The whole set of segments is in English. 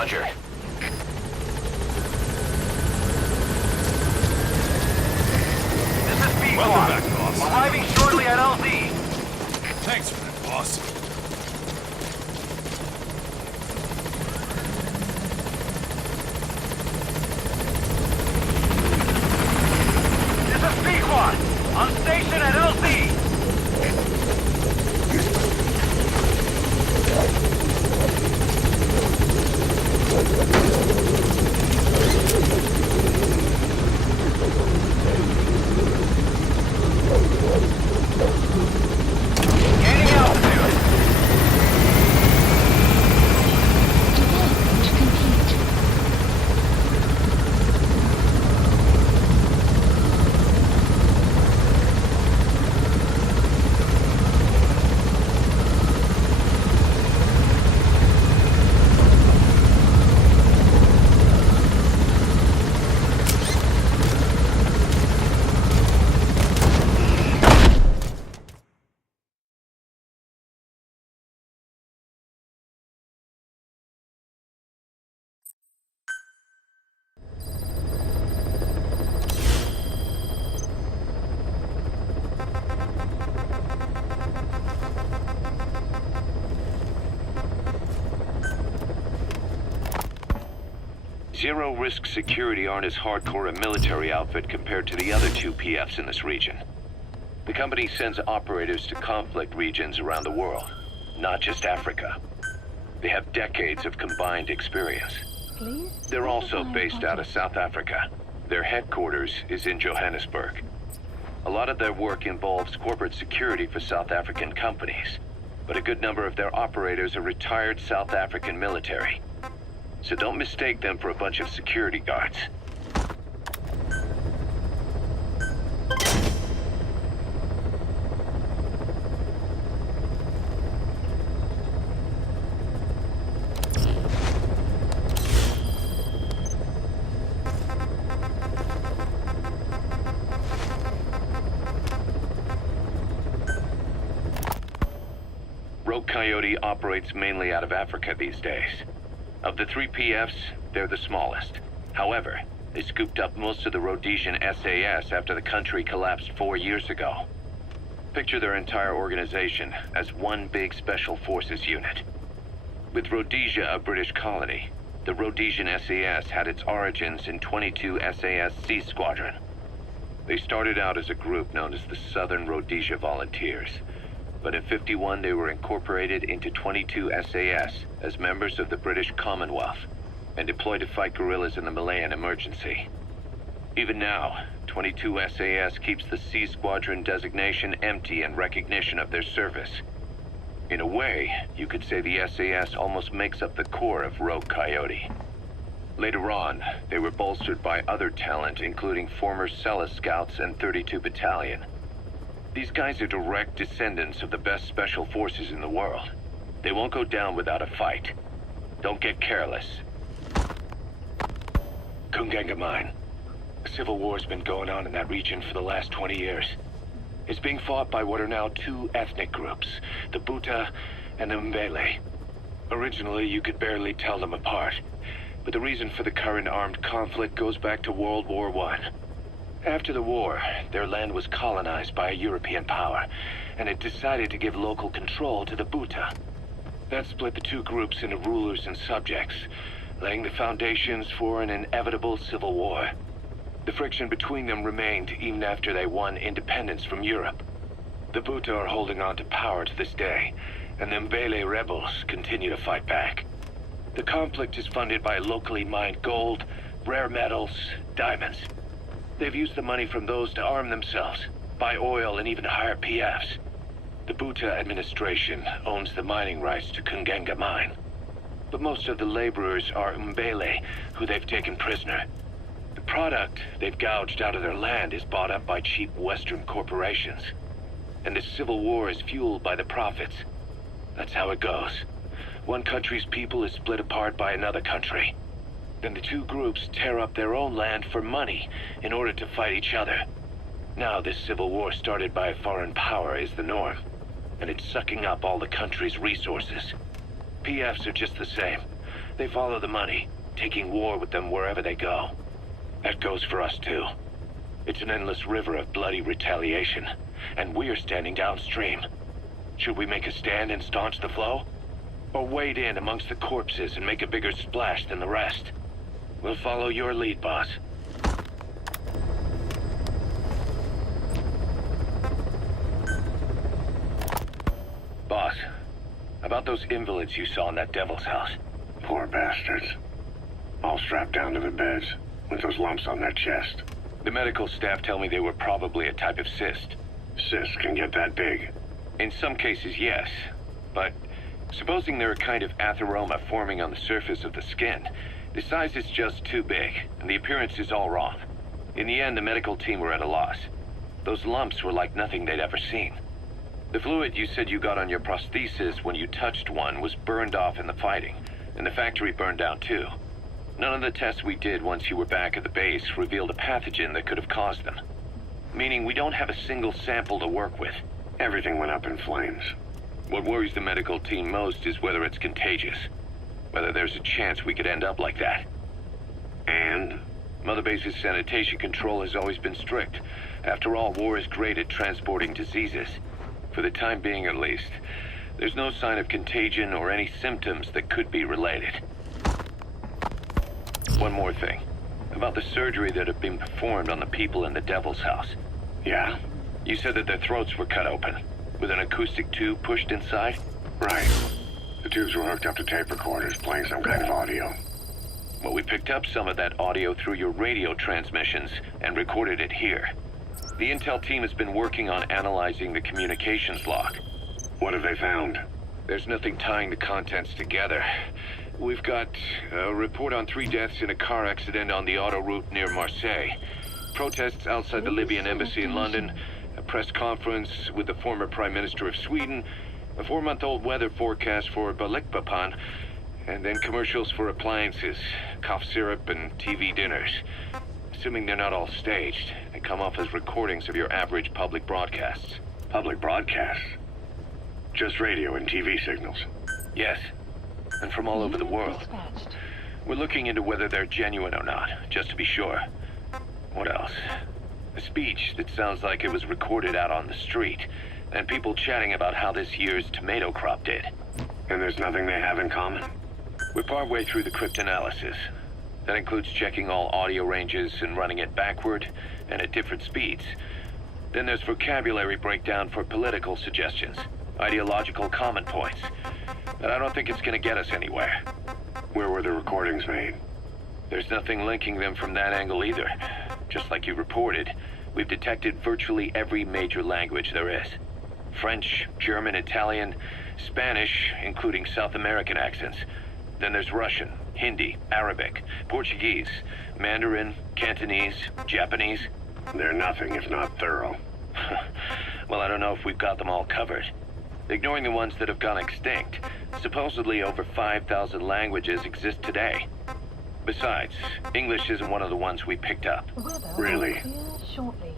Roger. This is B Welcome back, boss. Arriving shortly at LZ. Thanks for that, boss. This is B-Quad. On station at LZ. Gaining altitude. Development complete. Zero-risk security aren't as hardcore a military outfit compared to the other two PFs in this region. The company sends operators to conflict regions around the world, not just Africa. They have decades of combined experience. They're also based out of South Africa. Their headquarters is in Johannesburg. A lot of their work involves corporate security for South African companies, but a good number of their operators are retired South African military. So don't mistake them for a bunch of security guards. Rogue Coyote operates mainly out of Africa these days. Of the three PFs, they're the smallest. However, they scooped up most of the Rhodesian SAS after the country collapsed 4 years ago. Picture their entire organization as one big special forces unit. With Rhodesia a British colony, the Rhodesian SAS had its origins in 22 SAS Sea Squadron. They started out as a group known as the Southern Rhodesia Volunteers. But in '51 they were incorporated into 22 SAS as members of the British Commonwealth and deployed to fight guerrillas in the Malayan emergency. Even now, 22 SAS keeps the Sea Squadron designation empty in recognition of their service. In a way, you could say the SAS almost makes up the core of Rogue Coyote. Later on, they were bolstered by other talent, including former Cella Scouts and 32 Battalion. These guys are direct descendants of the best special forces in the world. They won't go down without a fight. Don't get careless. Kungenga Mine. A civil war's been going on in that region for the last 20 years. It's being fought by what are now two ethnic groups, the Buta and the Mbele. Originally, you could barely tell them apart, but the reason for the current armed conflict goes back to World War I. After the war, their land was colonized by a European power, and it decided to give local control to the Buta. That split the two groups into rulers and subjects, laying the foundations for an inevitable civil war. The friction between them remained even after they won independence from Europe. The Buta are holding on to power to this day, and the Mbele rebels continue to fight back. The conflict is funded by locally mined gold, rare metals, diamonds. They've used the money from those to arm themselves, buy oil, and even hire PFs. The Buta administration owns the mining rights to Kungenga Mine. But most of the laborers are Mbele, who they've taken prisoner. The product they've gouged out of their land is bought up by cheap Western corporations. And this civil war is fueled by the profits. That's how it goes. One country's people is split apart by another country. Then the two groups tear up their own land for money in order to fight each other. Now this civil war started by a foreign power is the norm, and it's sucking up all the country's resources. PFs are just the same. They follow the money, taking war with them wherever they go. That goes for us too. It's an endless river of bloody retaliation, and we're standing downstream. Should we make a stand and staunch the flow? Or wade in amongst the corpses and make a bigger splash than the rest? We'll follow your lead, boss. Boss, about those invalids you saw in that devil's house. Poor bastards. All strapped down to the beds, with those lumps on their chest. The medical staff tell me they were probably a type of cyst. Cysts can get that big. In some cases, yes. But supposing they're a kind of atheroma forming on the surface of the skin, the size is just too big, and the appearance is all wrong. In the end, the medical team were at a loss. Those lumps were like nothing they'd ever seen. The fluid you said you got on your prosthesis when you touched one was burned off in the fighting, and the factory burned down too. None of the tests we did once you were back at the base revealed a pathogen that could have caused them. Meaning we don't have a single sample to work with. Everything went up in flames. What worries the medical team most is whether it's contagious. Whether there's a chance we could end up like that. And? Mother Base's sanitation control has always been strict. After all, war is great at transporting diseases. For the time being, at least. There's no sign of contagion or any symptoms that could be related. One more thing. About the surgery that had been performed on the people in the Devil's House. Yeah? You said that their throats were cut open, with an acoustic tube pushed inside? Right. The tubes were hooked up to tape recorders, playing some kind of audio. Well, we picked up some of that audio through your radio transmissions and recorded it here. The intel team has been working on analyzing the communications log. What have they found? There's nothing tying the contents together. We've got a report on 3 deaths in a car accident on the autoroute near Marseille. Protests outside the Libyan embassy in London. A press conference with the former Prime Minister of Sweden. A 4-month-old weather forecast for Balikpapan. And then commercials for appliances, cough syrup, and TV dinners. Assuming they're not all staged, they come off as recordings of your average public broadcasts. Public broadcasts? Just radio and TV signals? Yes, and from all over the world. We're looking into whether they're genuine or not, just to be sure. What else? A speech that sounds like it was recorded out on the street, and people chatting about how this year's tomato crop did. And there's nothing they have in common? We're partway through the cryptanalysis. That includes checking all audio ranges and running it backward and at different speeds. Then there's vocabulary breakdown for political suggestions, ideological common points. But I don't think it's going to get us anywhere. Where were the recordings made? There's nothing linking them from that angle either. Just like you reported, we've detected virtually every major language there is. French, German, Italian, Spanish, including South American accents. Then there's Russian, Hindi, Arabic, Portuguese, Mandarin, Cantonese, Japanese. They're nothing if not thorough. Well, I don't know if we've got them all covered. Ignoring the ones that have gone extinct, supposedly over 5,000 languages exist today. Besides, English isn't one of the ones we picked up. Really?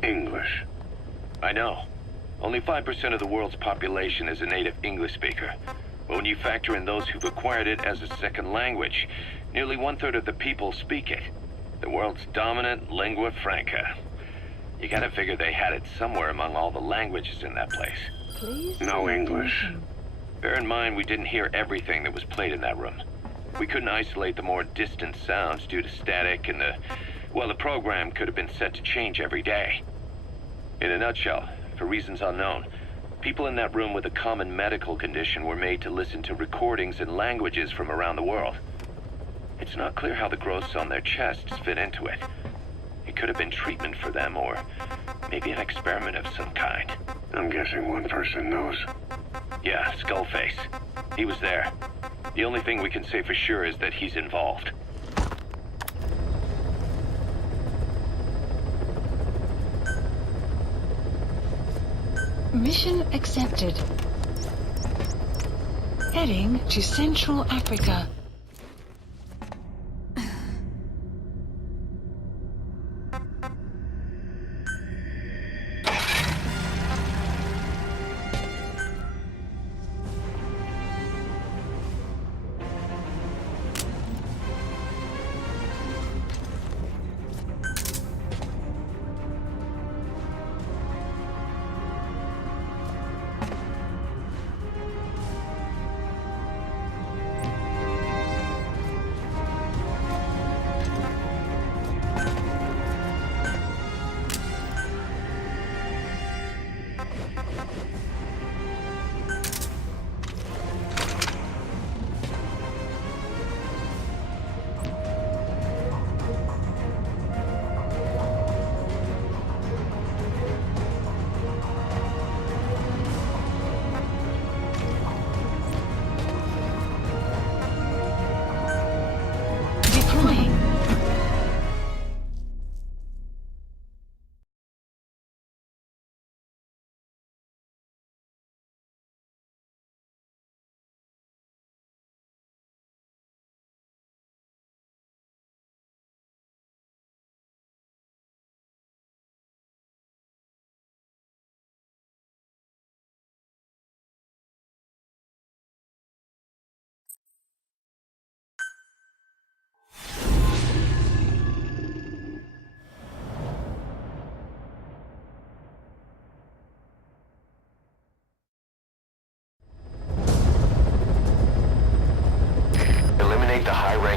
English? I know. Only 5% of the world's population is a native English speaker. But when you factor in those who've acquired it as a second language, nearly 1/3 of the people speak it. The world's dominant lingua franca. You gotta figure they had it somewhere among all the languages in that place. No English. Bear in mind, we didn't hear everything that was played in that room. We couldn't isolate the more distant sounds due to static and the program could have been set to change every day. In a nutshell, for reasons unknown, people in that room with a common medical condition were made to listen to recordings in languages from around the world. It's not clear how the growths on their chests fit into it. It could have been treatment for them, or maybe an experiment of some kind. I'm guessing one person knows. Yeah, Skullface. He was there. The only thing we can say for sure is that he's involved. Mission accepted. Heading to Central Africa.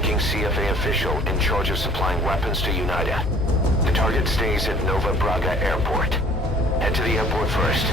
high-ranking CFA official in charge of supplying weapons to UNITA. The target stays at Nova Braga Airport. Head to the airport first.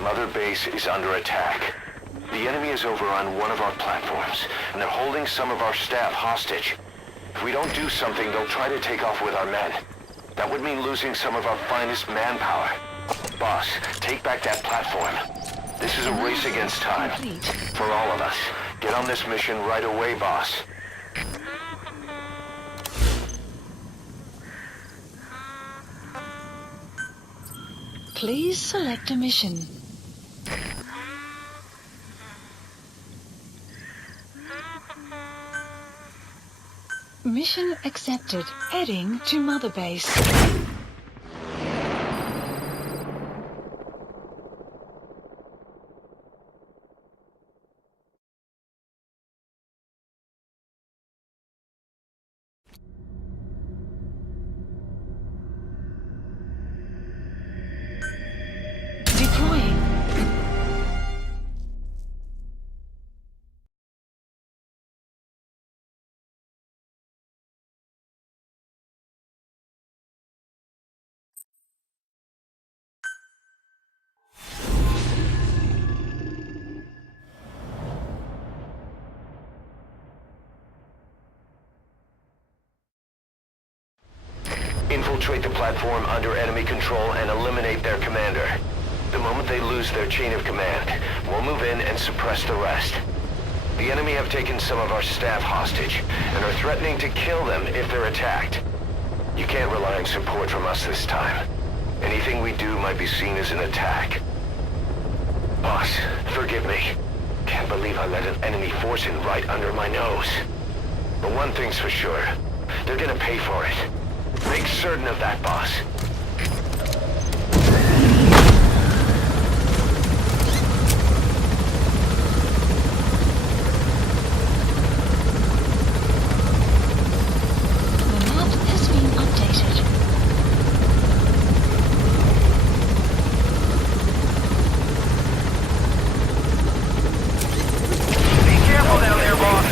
Mother Base is under attack. The enemy is over on one of our platforms, and they're holding some of our staff hostage. If we don't do something, they'll try to take off with our men. That would mean losing some of our finest manpower. Boss, take back that platform. This is a race against time. For all of us. Get on this mission right away, boss. Please select a mission. Mission accepted. Heading to Mother Base. Deploying. Infiltrate the platform under enemy control and eliminate their commander. The moment they lose their chain of command, we'll move in and suppress the rest. The enemy have taken some of our staff hostage and are threatening to kill them if they're attacked. You can't rely on support from us this time. Anything we do might be seen as an attack. Boss, forgive me. Can't believe I let an enemy force in right under my nose. But one thing's for sure. They're gonna pay for it. Make certain of that, boss. The map has been updated. Be careful down there, boss.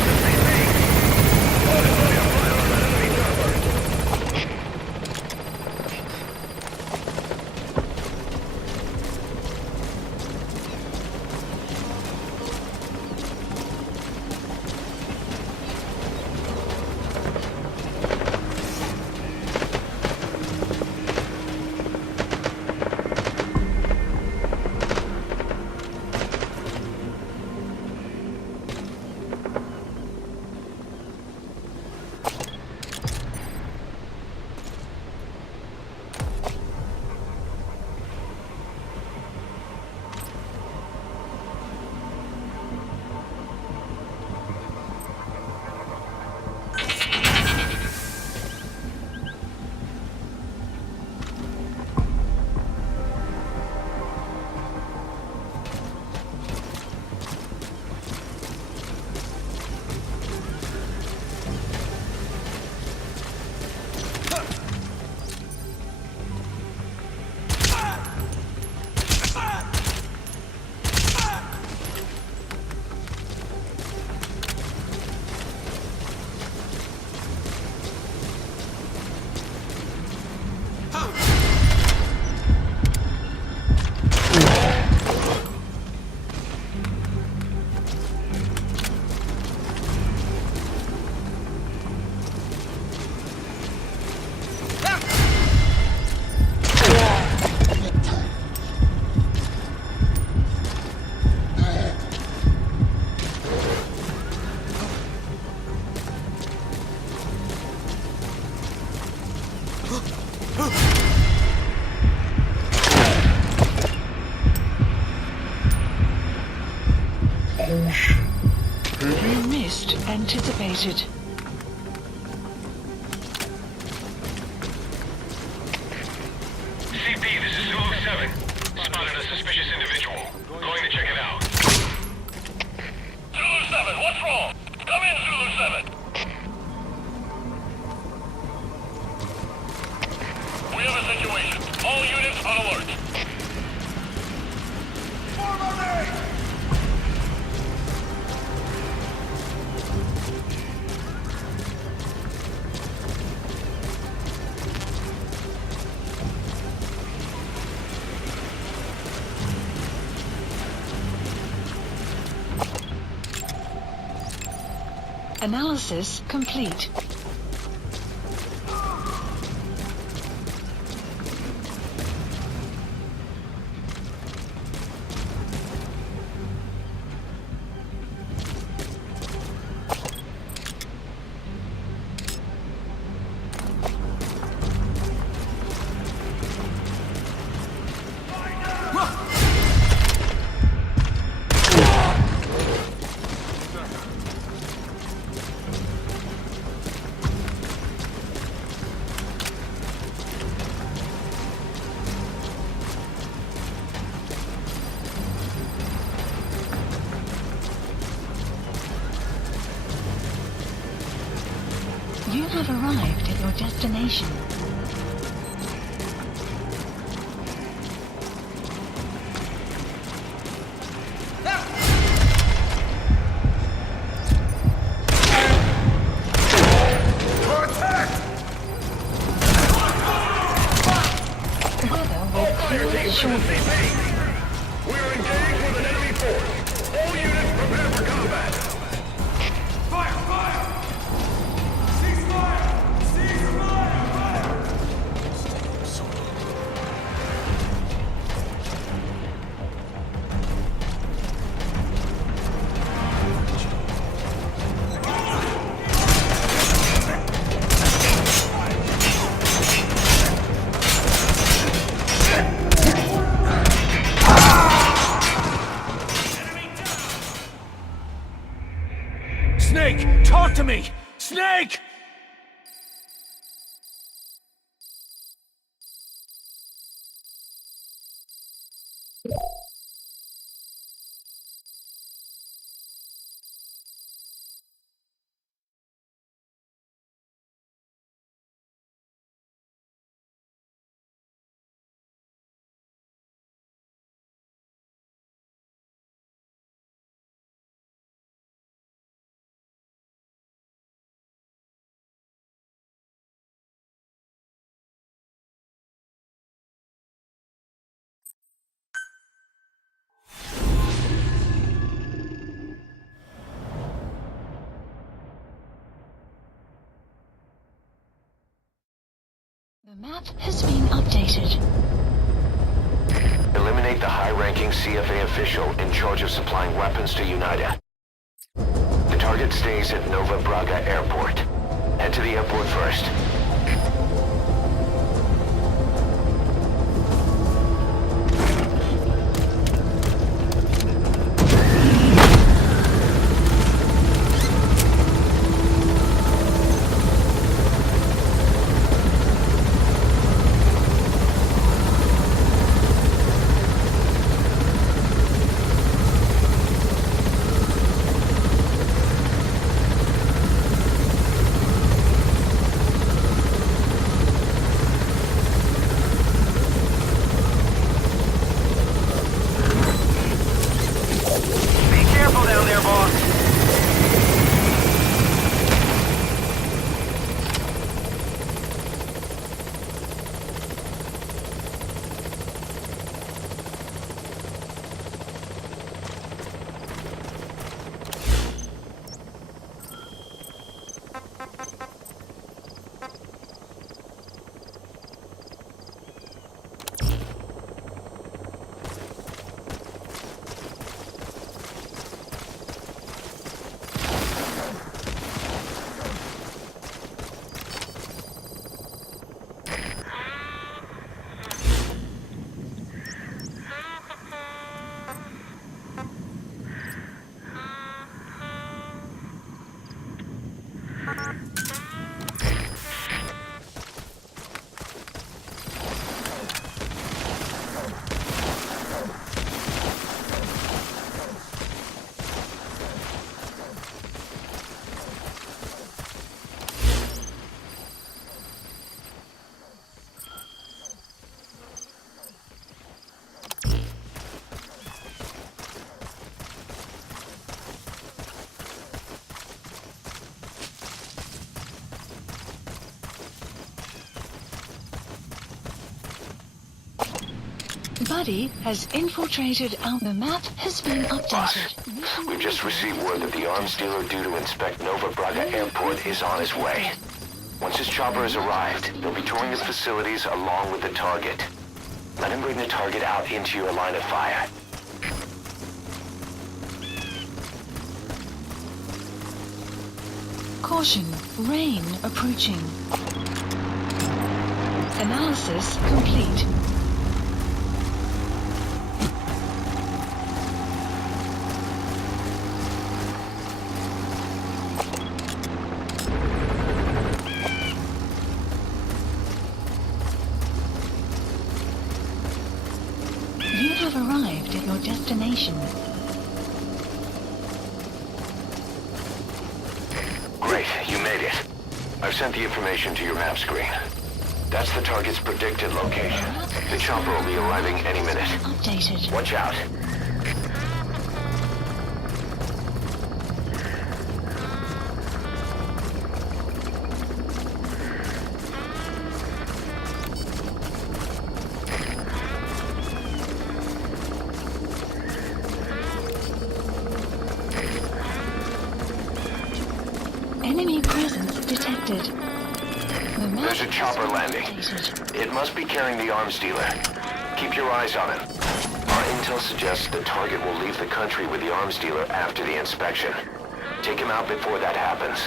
updated. CP, this is Zulu 7. Spotted a suspicious individual. Going to check it out. Zulu 7, what's wrong? Come in, Zulu 7. We have a situation. All units on alert. Form alert! Analysis complete. You have arrived at your destination. The weather will clear shortly. We are engaged with an enemy force. All units prepare for combat. Fire! Fire! Cease fire! Cease fire! Fire! Snake, talk to me! Snake! The map has been updated. Eliminate the high-ranking CFA official in charge of supplying weapons to UNITA. The target stays at Nova Braga Airport. Head to the airport first. Buddy has infiltrated our... The map has been updated. We've just received word that the arms dealer due to inspect Nova Braga Airport is on his way. Once his chopper has arrived, they'll be touring the facilities along with the target. Let him bring the target out into your line of fire. Caution, rain approaching. Analysis complete. You have arrived at your destination. Great, you made it. I've sent the information to your map screen. That's the target's predicted location. The chopper will be arriving any minute. Updated. Watch out. Enemy presence detected. The map There's a chopper has been landing. updated. It must be carrying the arms dealer. Keep your eyes on him. Our intel suggests the target will leave the country with the arms dealer after the inspection. Take him out before that happens.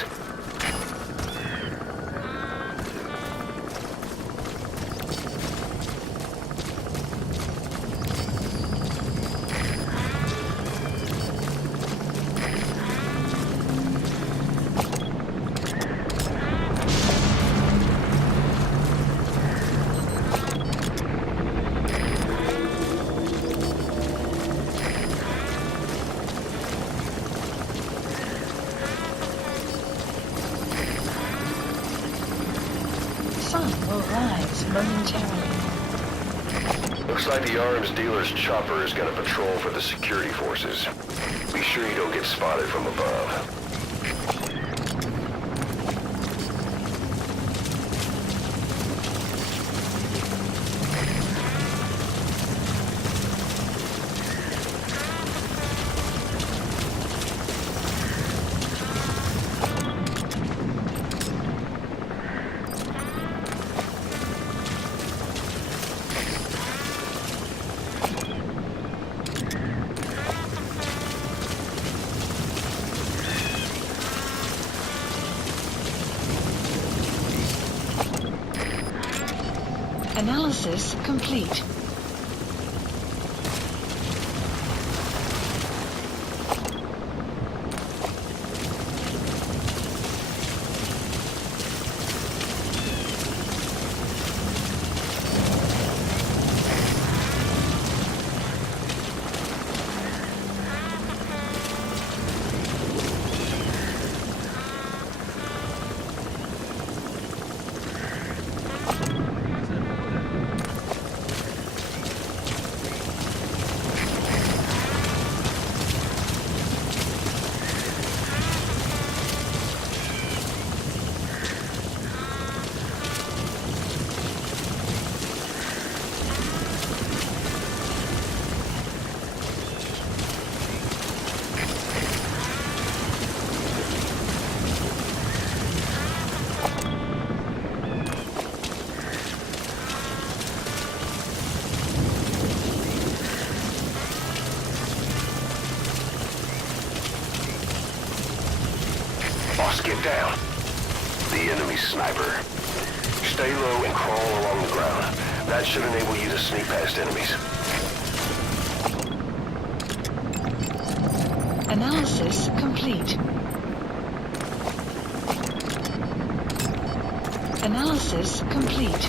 Sun will rise momentarily. Looks like the arms dealer's chopper is gonna patrol for the security forces. Be sure you don't get spotted from above. Analysis complete. Boss, get down. The enemy sniper. Stay low and crawl along the ground. That should enable you to sneak past enemies. Analysis complete. Analysis complete.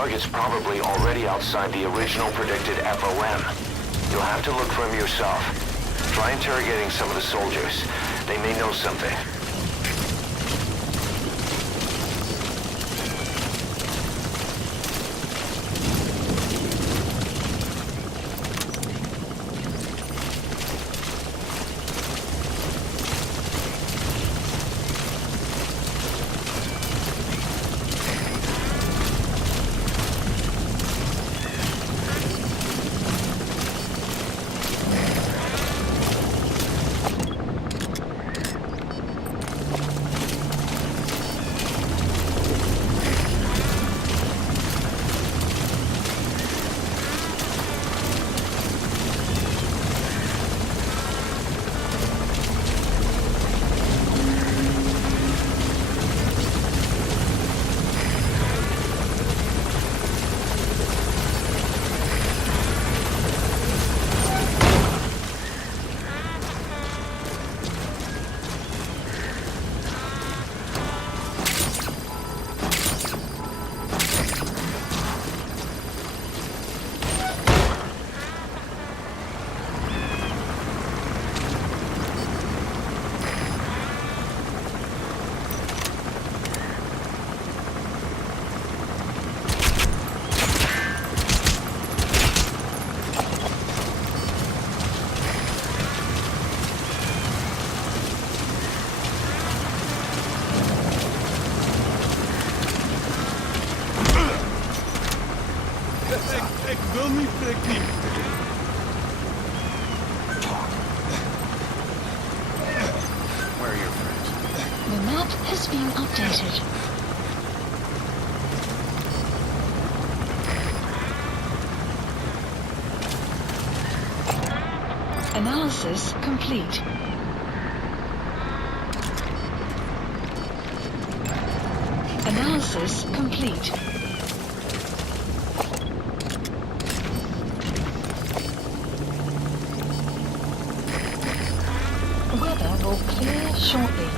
target's probably already outside the original predicted FOM. You'll have to look for him yourself. Try interrogating some of the soldiers. They may know something. Where are your friends? The map has been updated. Analysis complete. Analysis complete. Weather will clear shortly.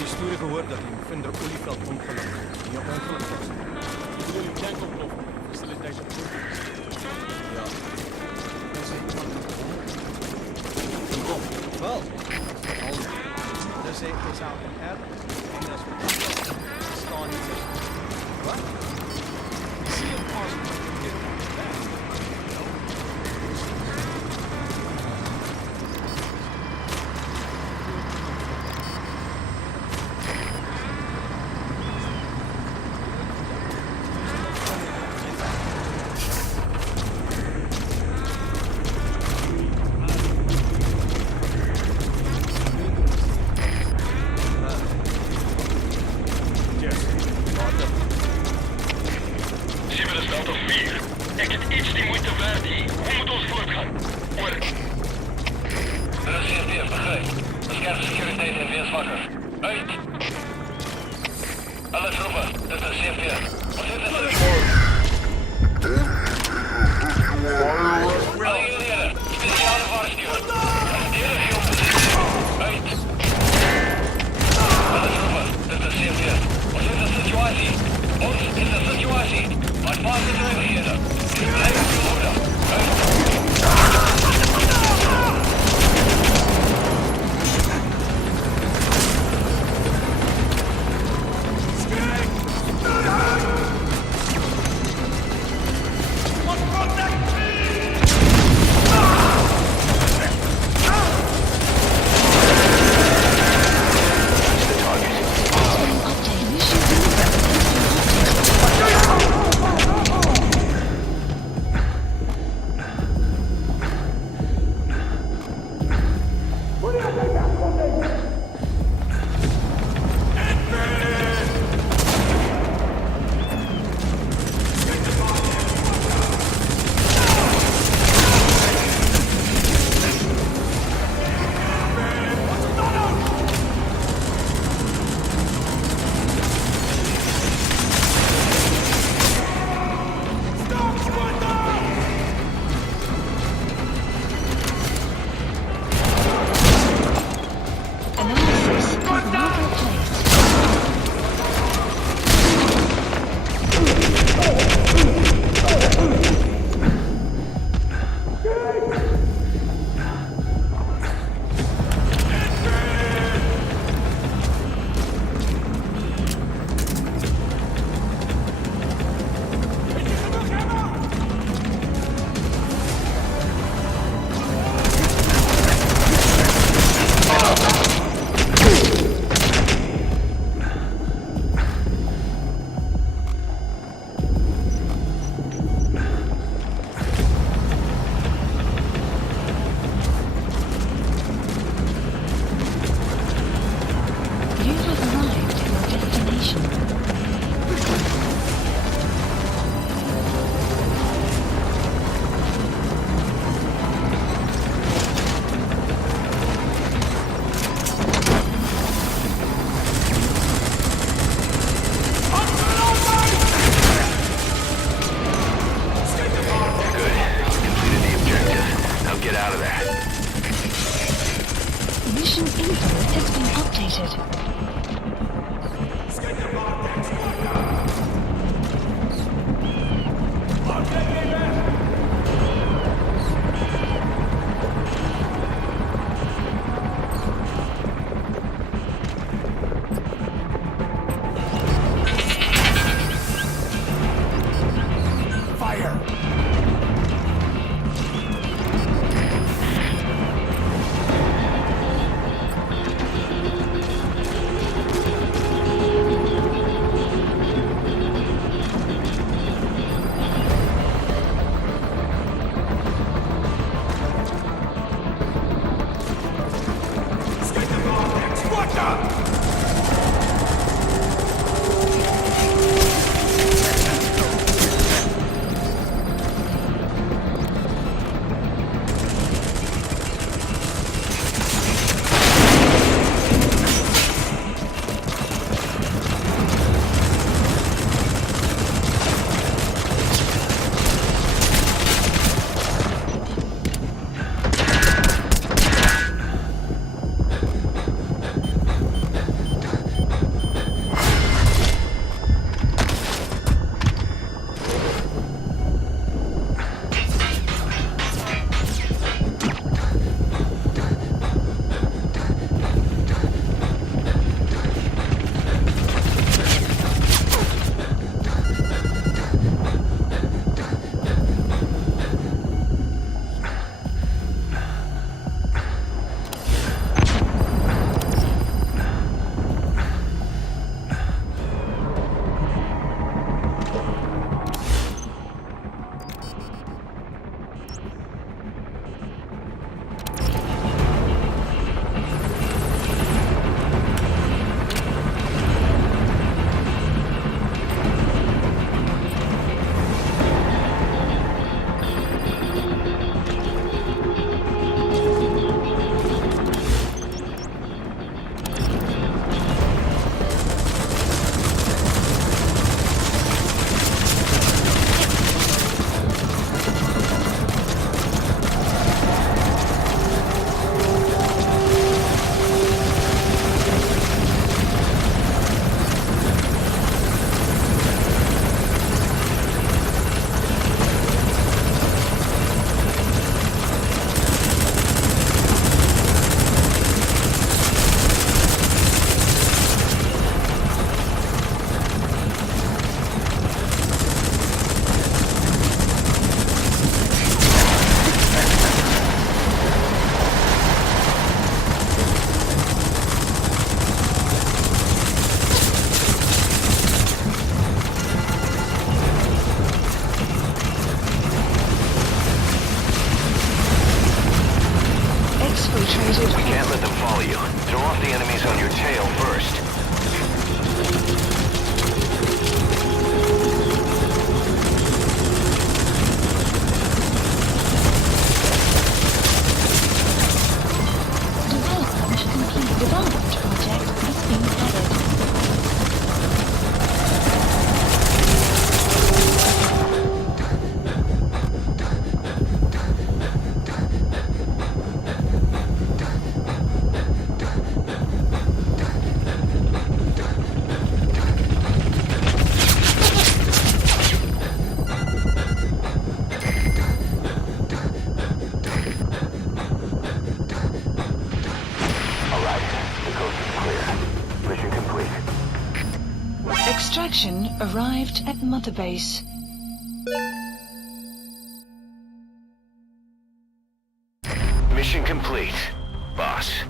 Historie gehoord dat in Vinder olieveld ongeluk niet op ongeluk was. Ik bedoel in tankontplof. Faciliteits op ja. Dat is een bom. Wel. Dat is een zaal van R. En dat is wat staan niet tussen. Wat? Je ziet hem pas op het activated. We can't let them follow you. Throw off the enemies on your tail first. Development project has been added. Extraction arrived at Mother Base. Mission complete, boss.